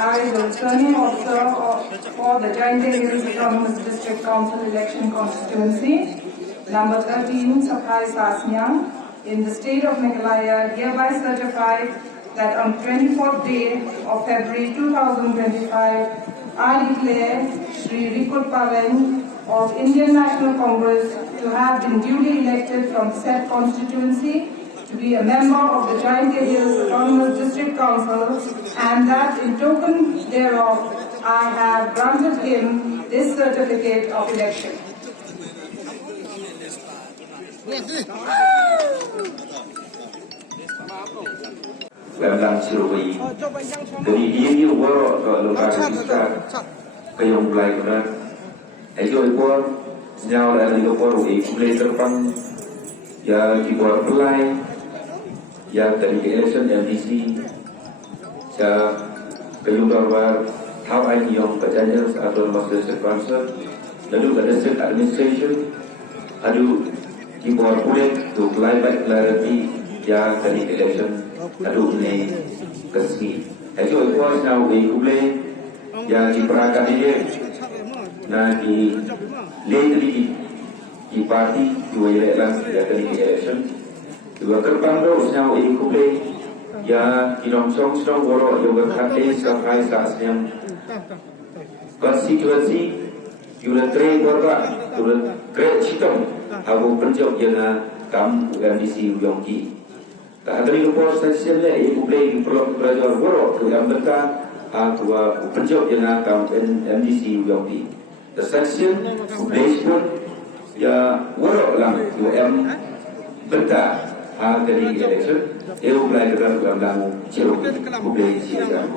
I, the returning officer for the Joint Hills Autonomous District Council Election Constituency, number 13, Saphai Sahsniang, in the state of Meghalaya, hereby certify that on 24th day of February 2025, I declare Shri Rikut Parein of Indian National Congress to have been duly elected from said constituency to be a member of the Joint Hills Autonomous District Council, and that in token thereof I have granted him this certificate of election. Làm sửa cái ý nghĩa của lokal kita kayong mulai ko na ay ko nhau là đi qua rồi cũng lên tập băng ya chỉ qua apply ya dari election MDC sa kayong darbar how I yung kajangan sa autonomous district council lalu ke district administration adu di bawah kulit to clarity ya dari election adu ni kasi ayo ko now kumule ya di perangkat dia na di lately di party dua election ya dari election dua gerbang tu now kumule ya di longsong woro yoga khate Saphai Sahsniang Constituency yuran tre Wyrta yuran tre Chitong aku penjok yang kam MDC Yongki Kadri ko section le kumule perlu belajar woro ke Wyrta aku penjok yang kam MDC Yongki the section kumule pun ya woro lang Wyrta dari election eu mulai dengan dalam ceruk kumule siapa